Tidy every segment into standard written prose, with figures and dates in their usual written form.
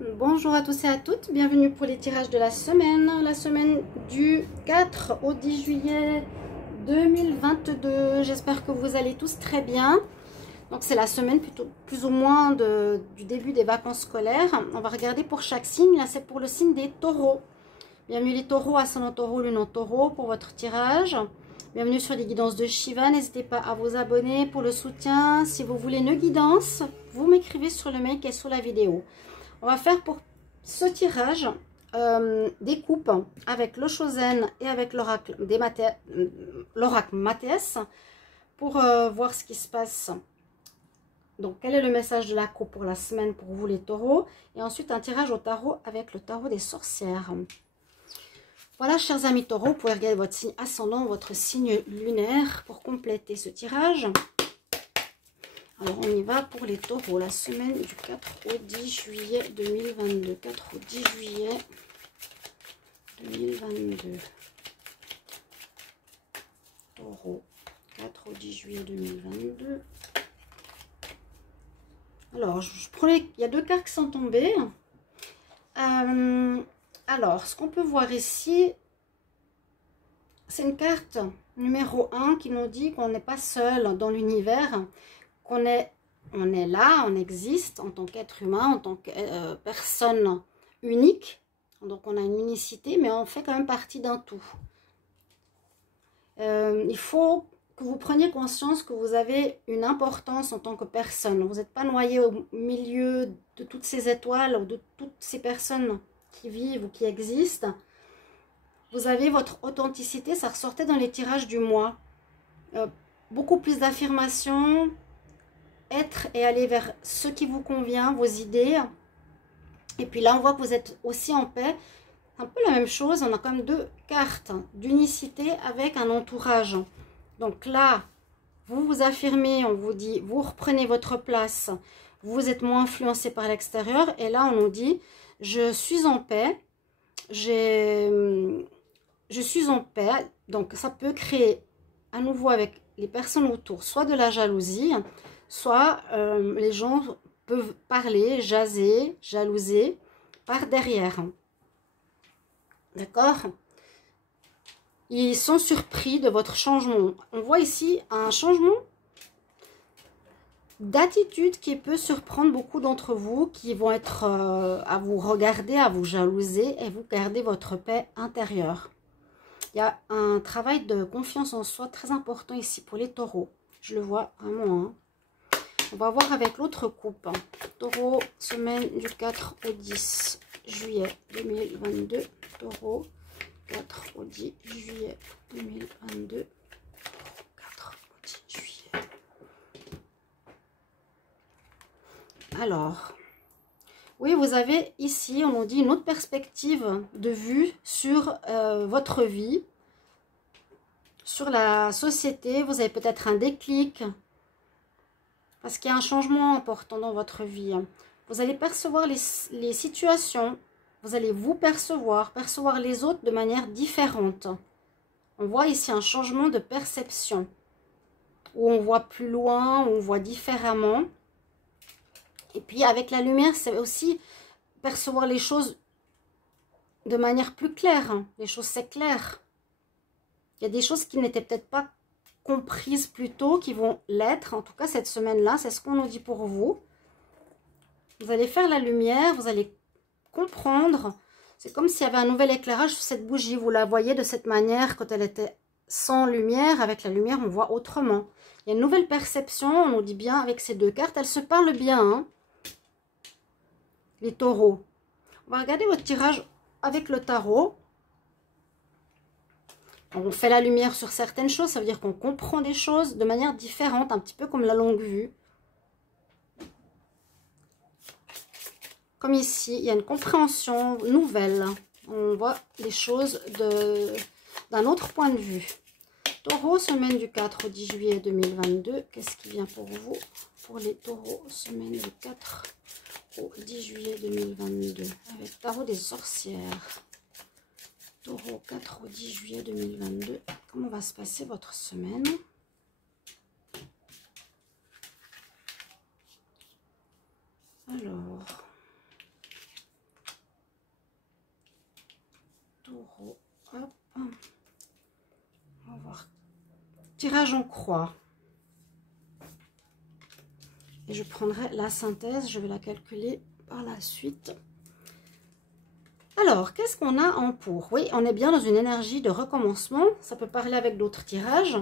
Bonjour à tous et à toutes, bienvenue pour les tirages de la semaine du 4 au 10 juillet 2022. J'espère que vous allez tous très bien. Donc c'est la semaine plutôt plus ou moins du début des vacances scolaires. On va regarder pour chaque signe, là c'est pour le signe des taureaux. Bienvenue les taureaux, ascendant taureau, lune en taureau pour votre tirage. Bienvenue sur les guidances de Shiva, n'hésitez pas à vous abonner pour le soutien. Si vous voulez une guidance, vous m'écrivez sur le mail qui est sous la vidéo. On va faire pour ce tirage des coupes avec le Chosen et avec l'oracle Mathias pour voir ce qui se passe. Donc, quel est le message de la coupe pour la semaine pour vous les taureaux? Et ensuite, un tirage au tarot avec le tarot des sorcières. Voilà, chers amis taureaux, vous pouvez regarder votre signe ascendant, votre signe lunaire pour compléter ce tirage. Alors, on y va pour les taureaux, la semaine du 4 au 10 juillet 2022. 4 au 10 juillet 2022. Taureau, 4 au 10 juillet 2022. Alors, je prenais, il y a deux cartes qui sont tombées. Alors, ce qu'on peut voir ici, c'est une carte numéro 1 qui nous dit qu'on n'est pas seul dans l'univers. On est là, on existe en tant qu'être humain, en tant que personne unique. Donc on a une unicité, mais on fait quand même partie d'un tout. Il faut que vous preniez conscience que vous avez une importance en tant que personne. Vous n'êtes pas noyé au milieu de toutes ces étoiles ou de toutes ces personnes qui vivent ou qui existent. Vous avez votre authenticité, ça ressortait dans les tirages du mois. Beaucoup plus d'affirmations. Être et aller vers ce qui vous convient, vos idées. Et puis là, on voit que vous êtes aussi en paix. Un peu la même chose, on a quand même deux cartes d'unicité avec un entourage. Donc là, vous vous affirmez, on vous dit, vous reprenez votre place, vous êtes moins influencé par l'extérieur. Et là, on nous dit, je suis en paix, je suis en paix. Donc ça peut créer à nouveau avec les personnes autour, soit de la jalousie, soit les gens peuvent parler, jaser, jalouser par derrière. D'accord? Ils sont surpris de votre changement. On voit ici un changement d'attitude qui peut surprendre beaucoup d'entre vous qui vont être à vous regarder, à vous jalouser et vous garder votre paix intérieure. Il y a un travail de confiance en soi très important ici pour les taureaux. Je le vois vraiment, hein. On va voir avec l'autre coupe. Taureau, semaine du 4 au 10 juillet 2022. Taureau, 4 au 10 juillet 2022. 4 au 10 juillet. Alors, oui, vous avez ici, on nous dit, une autre perspective de vue sur votre vie, sur la société. Vous avez peut-être un déclic. Parce qu'il y a un changement important dans votre vie. Vous allez percevoir les situations. Vous allez vous percevoir les autres de manière différente. On voit ici un changement de perception. Où on voit plus loin, où on voit différemment. Et puis avec la lumière, c'est aussi percevoir les choses de manière plus claire. Les choses, c'est clair. Il y a des choses qui n'étaient peut-être pas comprises plus tôt, qui vont l'être. En tout cas, cette semaine-là, c'est ce qu'on nous dit pour vous. Vous allez faire la lumière, vous allez comprendre. C'est comme s'il y avait un nouvel éclairage sur cette bougie. Vous la voyez de cette manière quand elle était sans lumière. Avec la lumière, on voit autrement. Il y a une nouvelle perception, on nous dit bien avec ces deux cartes. Elles se parlent bien, hein, les taureaux. On va regarder votre tirage avec le tarot. On fait la lumière sur certaines choses, ça veut dire qu'on comprend des choses de manière différente, un petit peu comme la longue vue. Comme ici, il y a une compréhension nouvelle. On voit les choses d'un autre point de vue. Taureau, semaine du 4 au 10 juillet 2022. Qu'est-ce qui vient pour vous? Pour les taureaux, semaine du 4 au 10 juillet 2022. Avec tarot des sorcières. Taureau, 4 au 10 juillet 2022. Comment va se passer votre semaine? Alors, tarot. Hop. On va voir. Tirage en croix. Et je prendrai la synthèse, je vais la calculer par la suite. Alors, qu'est-ce qu'on a en pour? Oui, on est bien dans une énergie de recommencement. Ça peut parler avec d'autres tirages.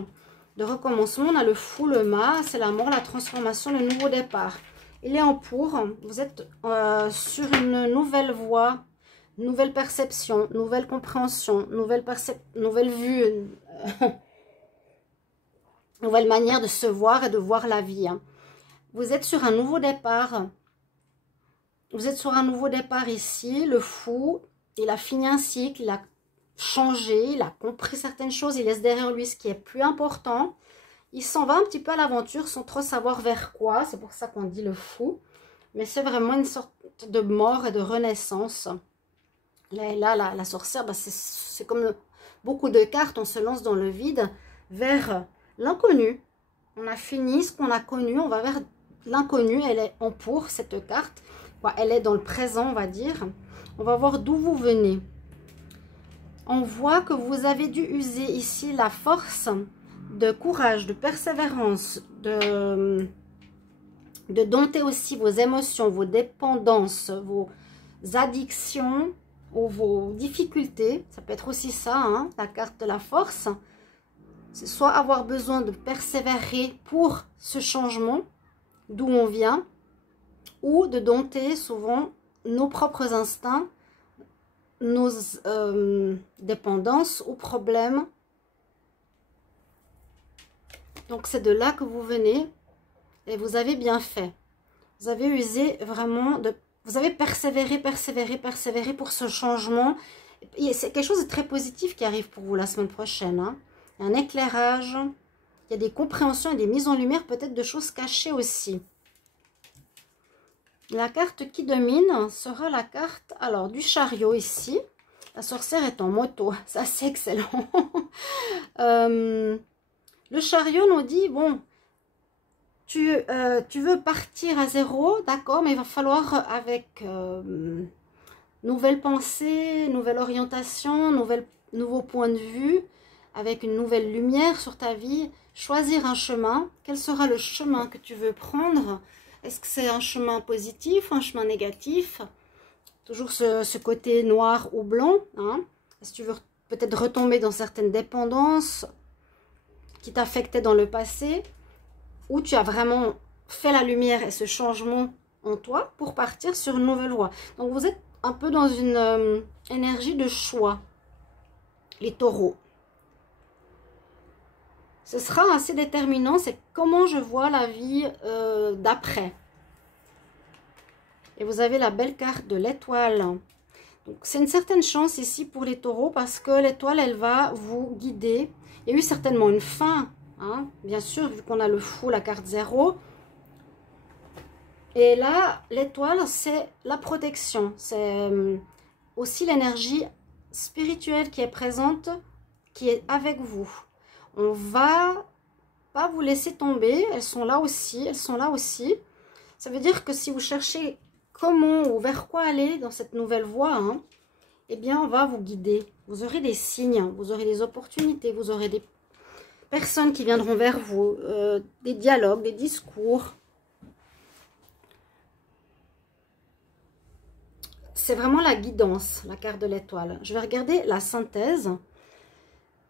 De recommencement, on a le fou, le mât, c'est la mort, la transformation, le nouveau départ. Il est en pour. Vous êtes sur une nouvelle voie, nouvelle perception, nouvelle compréhension, nouvelle vue, nouvelle manière de se voir et de voir la vie. Vous êtes sur un nouveau départ. Vous êtes sur un nouveau départ ici. Le fou, il a fini un cycle, il a changé, il a compris certaines choses, il laisse derrière lui ce qui est plus important. Il s'en va un petit peu à l'aventure sans trop savoir vers quoi. C'est pour ça qu'on dit le fou. Mais c'est vraiment une sorte de mort et de renaissance. Là, la sorcière, bah, c'est comme beaucoup de cartes, on se lance dans le vide vers l'inconnu. On a fini ce qu'on a connu, on va vers l'inconnu. Elle est en pour, cette carte. Elle est dans le présent, on va dire. On va voir d'où vous venez. On voit que vous avez dû user ici la force de courage, de persévérance, de dompter aussi vos émotions, vos dépendances, vos addictions ou vos difficultés. Ça peut être aussi ça, hein, la carte de la force. C'est soit avoir besoin de persévérer pour ce changement, d'où on vient, ou de dompter souvent nos propres instincts, nos dépendances ou problèmes. Donc c'est de là que vous venez et vous avez bien fait. Vous avez usé vraiment de... Vous avez persévéré pour ce changement. C'est quelque chose de très positif qui arrive pour vous la semaine prochaine. Hein. Il y a un éclairage, il y a des compréhensions et des mises en lumière peut-être de choses cachées aussi. La carte qui domine sera la carte alors du chariot ici. La sorcière est en moto, ça c'est excellent. Le chariot nous dit, bon, tu veux partir à zéro, d'accord, mais il va falloir avec nouvelle pensée, nouvelle orientation, nouveau point de vue, avec une nouvelle lumière sur ta vie, choisir un chemin. Quel sera le chemin que tu veux prendre? Est-ce que c'est un chemin positif, un chemin négatif? Toujours ce côté noir ou blanc. Hein? Est-ce que tu veux peut-être retomber dans certaines dépendances qui t'affectaient dans le passé? Ou tu as vraiment fait la lumière et ce changement en toi pour partir sur une nouvelle voie? Donc vous êtes un peu dans une énergie de choix. Les taureaux. Ce sera assez déterminant, c'est comment je vois la vie d'après. Et vous avez la belle carte de l'étoile. Donc c'est une certaine chance ici pour les taureaux parce que l'étoile, elle va vous guider. Il y a eu certainement une fin, hein, bien sûr, vu qu'on a le fou, la carte 0. Et là, l'étoile, c'est la protection. C'est aussi l'énergie spirituelle qui est présente, qui est avec vous. On va pas vous laisser tomber. Elles sont là aussi. Elles sont là aussi. Ça veut dire que si vous cherchez comment ou vers quoi aller dans cette nouvelle voie, hein, eh bien, on va vous guider. Vous aurez des signes, vous aurez des opportunités, vous aurez des personnes qui viendront vers vous, des dialogues, des discours. C'est vraiment la guidance, la carte de l'étoile. Je vais regarder la synthèse.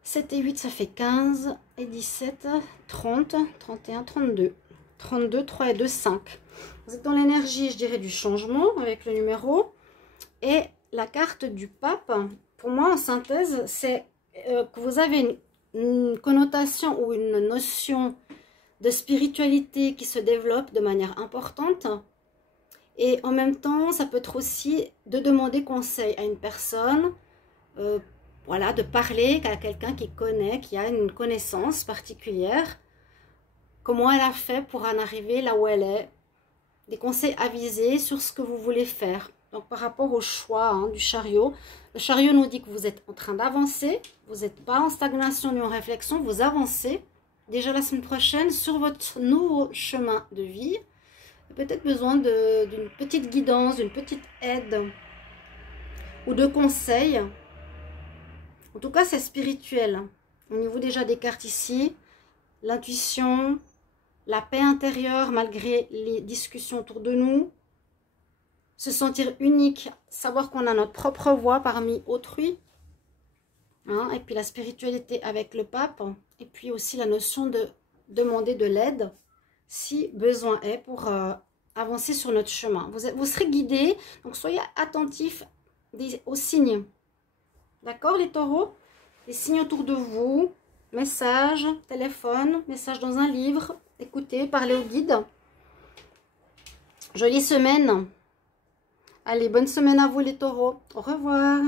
7 et 8, ça fait 15 et 17, 30, 31, 32. 32, 3 et 2, 5. Vous êtes dans l'énergie, je dirais, du changement avec le numéro. Et la carte du pape, pour moi, en synthèse, c'est que vous avez une connotation ou une notion de spiritualité qui se développe de manière importante. Et en même temps, ça peut être aussi de demander conseil à une personne, voilà, de parler à quelqu'un qui connaît, qui a une connaissance particulière. Comment elle a fait pour en arriver là où elle est. Des conseils avisés sur ce que vous voulez faire. Donc par rapport au choix, hein, du chariot. Le chariot nous dit que vous êtes en train d'avancer. Vous n'êtes pas en stagnation ni en réflexion. Vous avancez déjà la semaine prochaine sur votre nouveau chemin de vie. Peut-être besoin d'une petite guidance, d'une petite aide ou de conseils En tout cas, c'est spirituel. Au niveau déjà des cartes ici, l'intuition, la paix intérieure malgré les discussions autour de nous, se sentir unique, savoir qu'on a notre propre voix parmi autrui, hein, et puis la spiritualité avec le pape, et puis aussi la notion de demander de l'aide si besoin est pour avancer sur notre chemin. Vous serez guidés, donc soyez attentifs aux signes. D'accord les taureaux? Les signes autour de vous, messages, téléphone, messages dans un livre, écoutez, parlez au guide. Jolie semaine. Allez, bonne semaine à vous les taureaux. Au revoir.